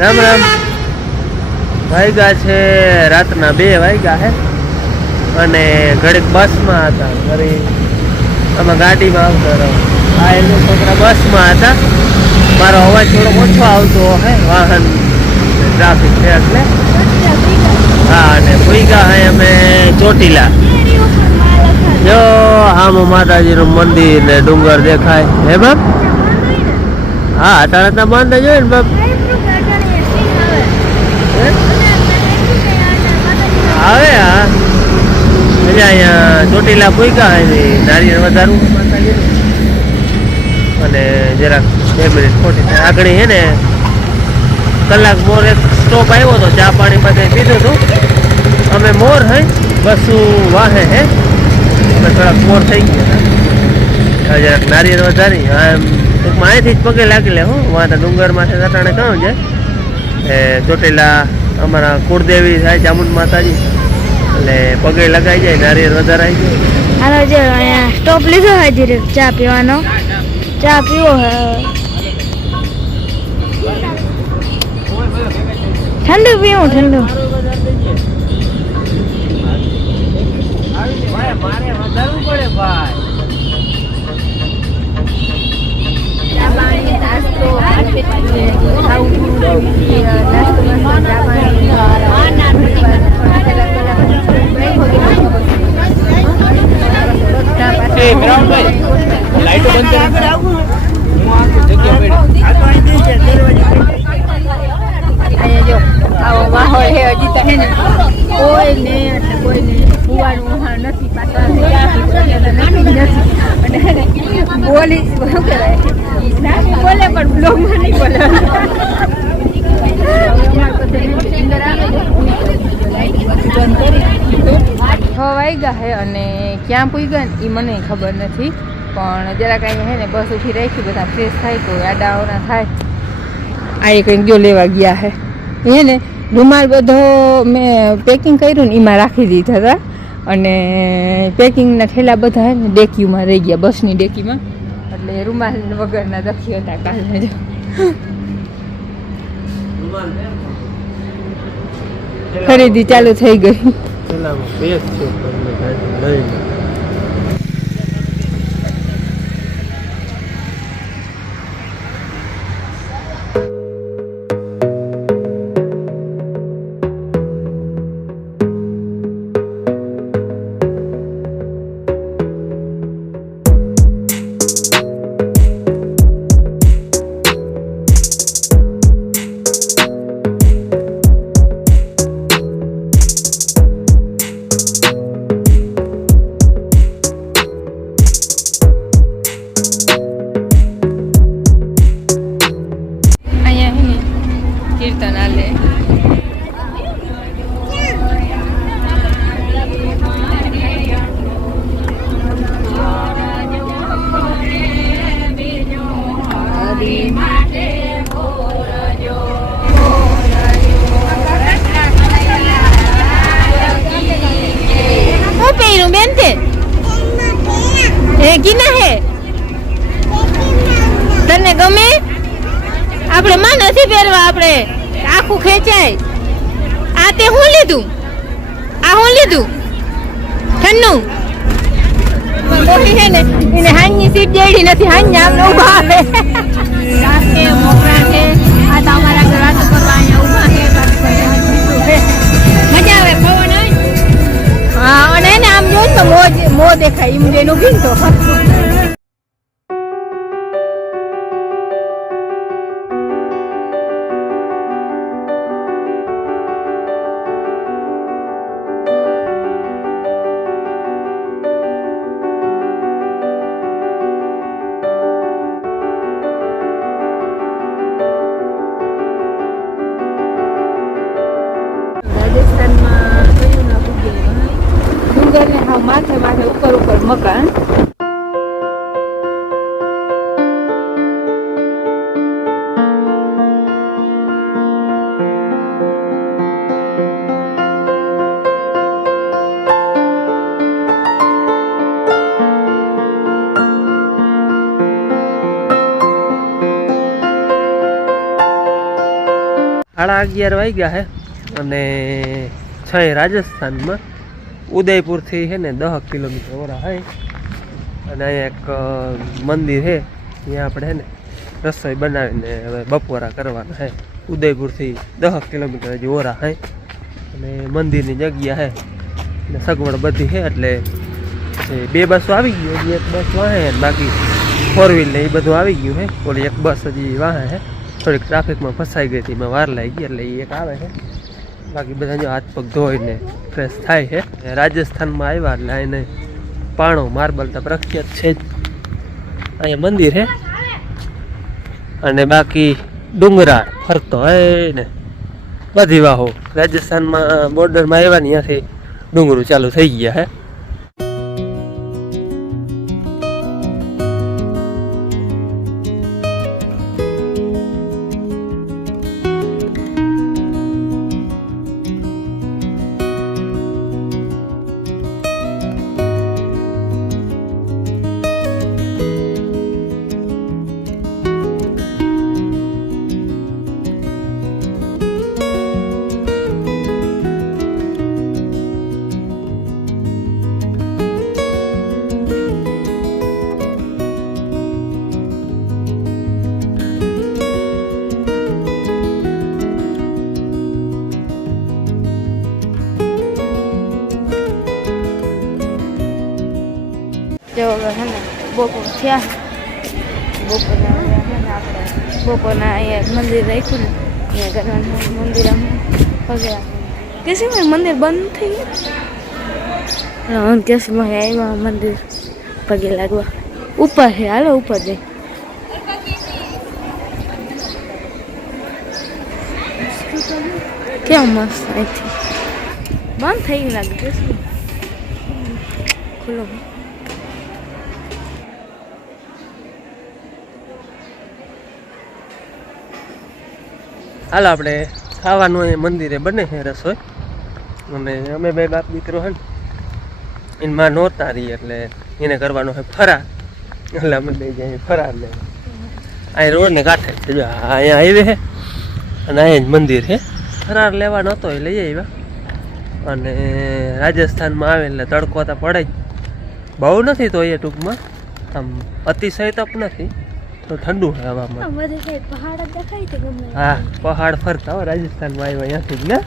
રામ રામ. વાગ્યા છે રાતના 2 વાગ્યા હે અને ઘડીક બસમાં હતા. ઘરે આમાં ગાડીમાં આવતા રહો. આ એનો છોકરા બસમાં હતા. મારો અવાજ થોડો ઓછો આવતો હે, વાહન ટ્રાફિક છે એટલે. હા, અને ભૂઈગા હે અમે ચોટીલા. જો આમ માતાજીનું મંદિર ને ડુંગર દેખાય હે બાપ. હા, અટાણે બંધ જ હોય ને બાપ. આવે હા, એટલે અહીંયા ચોટીલા ભૂઈગા હે નારિયેળ વધારું માતાજીનું. અને જરાક 2 મિનિટ ખોટી થાય આગળ હે ને કલાક મોર એક સ્ટોપ આવ્યો હતો, ચા પાણી બધે પીધું હતું. અમે મોર હે બસું વાહે હે, અમે થોડાક મોર થઈ ગયા જરાક નારિયેળ વધારી. એમ ટૂંકમાં અહીંથી જ પગે લાગી લે હું વાં તો ડુંગરમાં છે અટાણે કહું છે એ ચોટીલા અમારા કુળદેવી થાય ચામુંડ માતાજી, એટલે પગે લગાઈ જાય નારિયેળ વધારાઈ જાય. હાલો જે અહીંયા સ્ટોપ લીધો હે ધીરે ચા પીવાનો. ચા પીવો હે, ઠંડુ પીવું ઠંડુ. મારે વધારવું પડે ભાઈ. લાઈટો બંધ જો આવો માહોલ હે. હજી તો હે ને કોઈને ફુવાનું નથી, પાછળ નથી. અને હે ને બોલી શું કહેવાય, બોલે પણ બ્લોગમાં નહીં બોલે. વાગ્યા હે અને ક્યાં પૂગ્યા ને એ મને ખબર નથી, પણ જરાક અહીંયા હે ને બસ ઊભી રાખી, બધા ફ્રેશ થાય તો આડાઓના થાય. આ એક કંઈક જો લેવા ગયા હે હે ને રૂમાલ બધો મેં પેકિંગ કર્યું ને એમાં રાખી દીધા હતા, અને પેકિંગના ઠેલા બધા હે ને ડેકીમાં રહી ગયા, બસની ડેકીમાં. એટલે રૂમાલ વગરના દખી હતા કાલે. જો ખરીદી ચાલુ થઈ ગઈ. તને ગમે? આપણે માં નથી પહેરવા, આપણે આખું ખેંચાય. આ તે હું લીધું, આ હું લીધું ઠંડુ. હે ને એને હાંજની સીટ જેડી નથી, હાંજ આમ ઉભા આવે. મોકરા છે આ તો અમારા ઘર વાતો કરવા અહીંયા ઉભા છે. મજા આવે પવન હોય. હા, અને એને આમ જોઈ તો મો દેખાય એમ જેનું ભીંતો. રાજસ્થાનમાં કયું ના પૂગે ડુંગરને હા માથે માથે ઉપર મકાન. 11:30 વાગ્યા છે અને છે રાજસ્થાનમાં ઉદયપુરથી છે ને 10 કિલોમીટર ઓરા છે અને અહીંયા એક મંદિર છે ત્યાં આપણે છે ને રસોઈ બનાવીને હવે બપોરા કરવાના છે. ઉદયપુરથી 10 કિલોમીટર હજી ઓરા છે અને મંદિરની જગ્યા છે ને સગવડ બધી છે એટલે 2 બસો આવી ગઈ હજી 1 બસ વાહે ને બાકી 4 વ્હીલ ને એ બધું આવી ગયું છે. ઓલી 1 બસ હજી વાહે છે થોડીક ટ્રાફિકમાં ફસાઈ ગઈ હતી એમાં વાર લાગી ગઈ એટલે એ એક આવે છે. બાકી બધા જો હાથ પગ ધોઈને ફ્રેશ થાય છે. રાજસ્થાનમાં આવ્યા એટલે એને પાણો માર્બલ તો પ્રખ્યાત છે જ. અહીંયા મંદિર છે અને બાકી ડુંગરા ફરતો હોય ને બધી વાહો. રાજસ્થાનમાં બોર્ડરમાં આવ્યા ને ત્યાંથી ડુંગરું ચાલુ થઈ ગયા હે. જો હવે હે ને બપોર થયા. બપોરના હે ને આપણે બપોરના અહીંયા મંદિર રાખ્યું ને અહીંયા કરવાનું મંદિર આમ પગે કેસીમાં મંદિર બંધ થઈ ગયું. કેસીમાં આવ્યા મંદિર પગે લાગવા ઉપર છે. હાલો ઉપર જઈ કેમ મસ્ત અહીંથી બંધ થઈ ગયું લાગે કેસી ખુલ્લો. હાલ આપણે ખાવાનું એ મંદિરે બને છે રસોઈ અને અમે 2 બાપ દીકરો હે ને એમાં નહોતા રહીએ એટલે એને કરવાનો છે ફરાર. એટલે અમે 2 જઈએ ફરાર લે. અહીં રોડને કાંઠે છે જો અહીંયા હાઈવે છે અને અહીંયા જ મંદિર છે. ફરાર લેવાનો હતો એ લઈ આવ્યા અને રાજસ્થાનમાં આવે એટલે તડકો તો પડે જ. બહુ નથી તો એ ટૂંકમાં આમ અતિશય તપ નથી તો ઠંડુ છે હવામાન. હા પહાડ ફરતા હો રાજસ્થાનમાં આવ્યા અહીંયાથી જ ને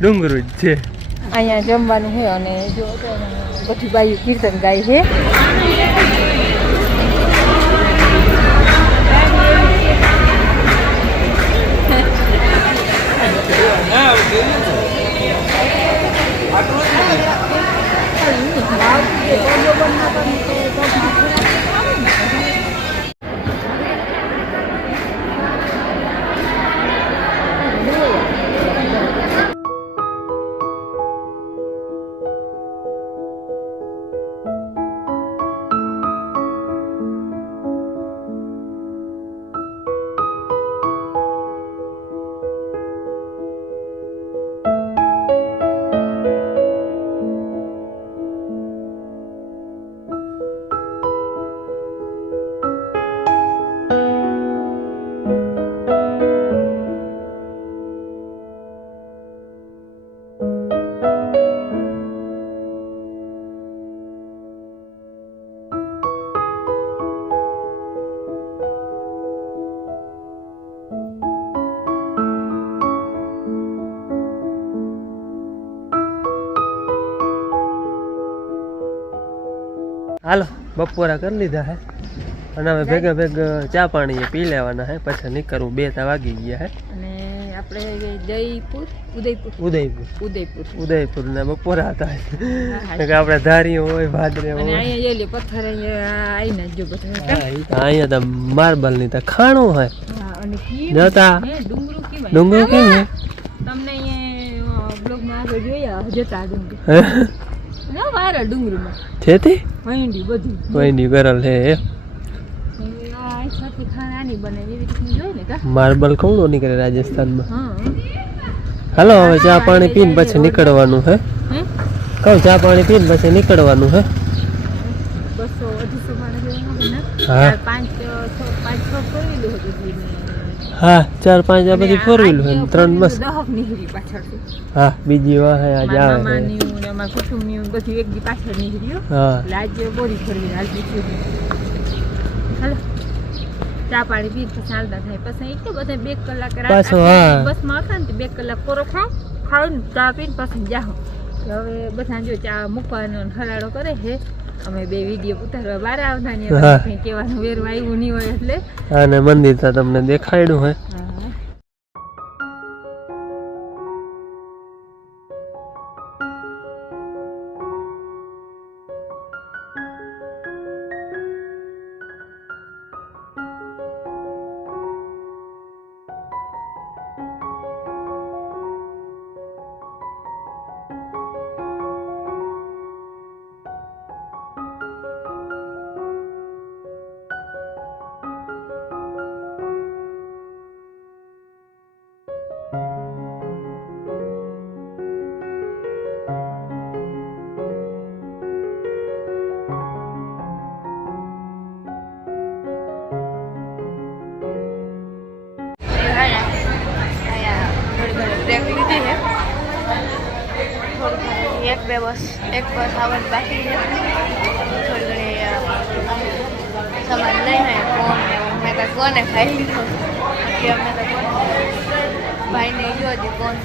ડુંગરું જ છે. અહીંયા જમવાનું છે અને જો બધી બાયું કીર્તન ગાય છે. હાલો બપોરા કરી લીધા હે અને હવે ભેગા ચા પાણી પી લેવાના હે પછી નીકળવું. 2 વાગી ગયા હે અને આપણે જયપુર ઉદયપુર ને બપોરા હતા કે આપણે ધારીઓ હોય ભાદરે અને હોય અહીંયા જે પથ્થર અહીંયા આવીને જો બધા અહીંયા તો માર્બલ ની તો ખાણું હોય અને જોતા ડુંગરું કેવાય. ડુંગરું કેમ હે તમને અહીંયા બ્લોગમાં આગળ જોયા જતા ડુંગર ના વાયરલ ડુંગરમાં છે તે વૈંડી બધી વૈંડી કરેલ છે માર્બલ કૌડો નીકળે રાજસ્થાનમાં. હાલો હવે ચા પાણી પીને પછી નીકળવાનું હે. કહું ચા પાણી પીને પછી નીકળવાનું હે. હા હા 4-5 આ બધી ફોર વ્હીલ હોય 3 બસ. 10 નીકળી પાછળથી. હા બીજી વાહે આજ મારા આવે છે. મામાની ને અમારા કુટુંબની ને બધું એક દી પાછળ નીકળ્યું. હા એટલે આજે બોરી ફરવી હાલતી છું. હાલો ચા પાણી પી પછી ચાલતા થાય પછી એટલે બધા 2 કલાક પાછો, હા. બસમાં હતા ને 2 કલાક કોરો ખાઈને ચા પીને પછી જાઓ. હવે બધા જો ચા મૂકવાનો હરાડો કરે છે. અમે 2 વિડીયો ઉતારવા બહાર આવતા ને હા. કંઈ કહેવાનું વેરવા આવ્યું નહીં હોય એટલે અને મંદિર તો તમને દેખાડ્યું હે. બ્રેક લીધી છે થોડી ઘણી એક બસ આવવાની બાકી છે થોડી ઘણી સામાન લઈને ફોન ને એવું મેં કાંઈ કોને ખાઈ લીધો એટલે અમે તો કોને ભાઈને ગયો હતી કોણ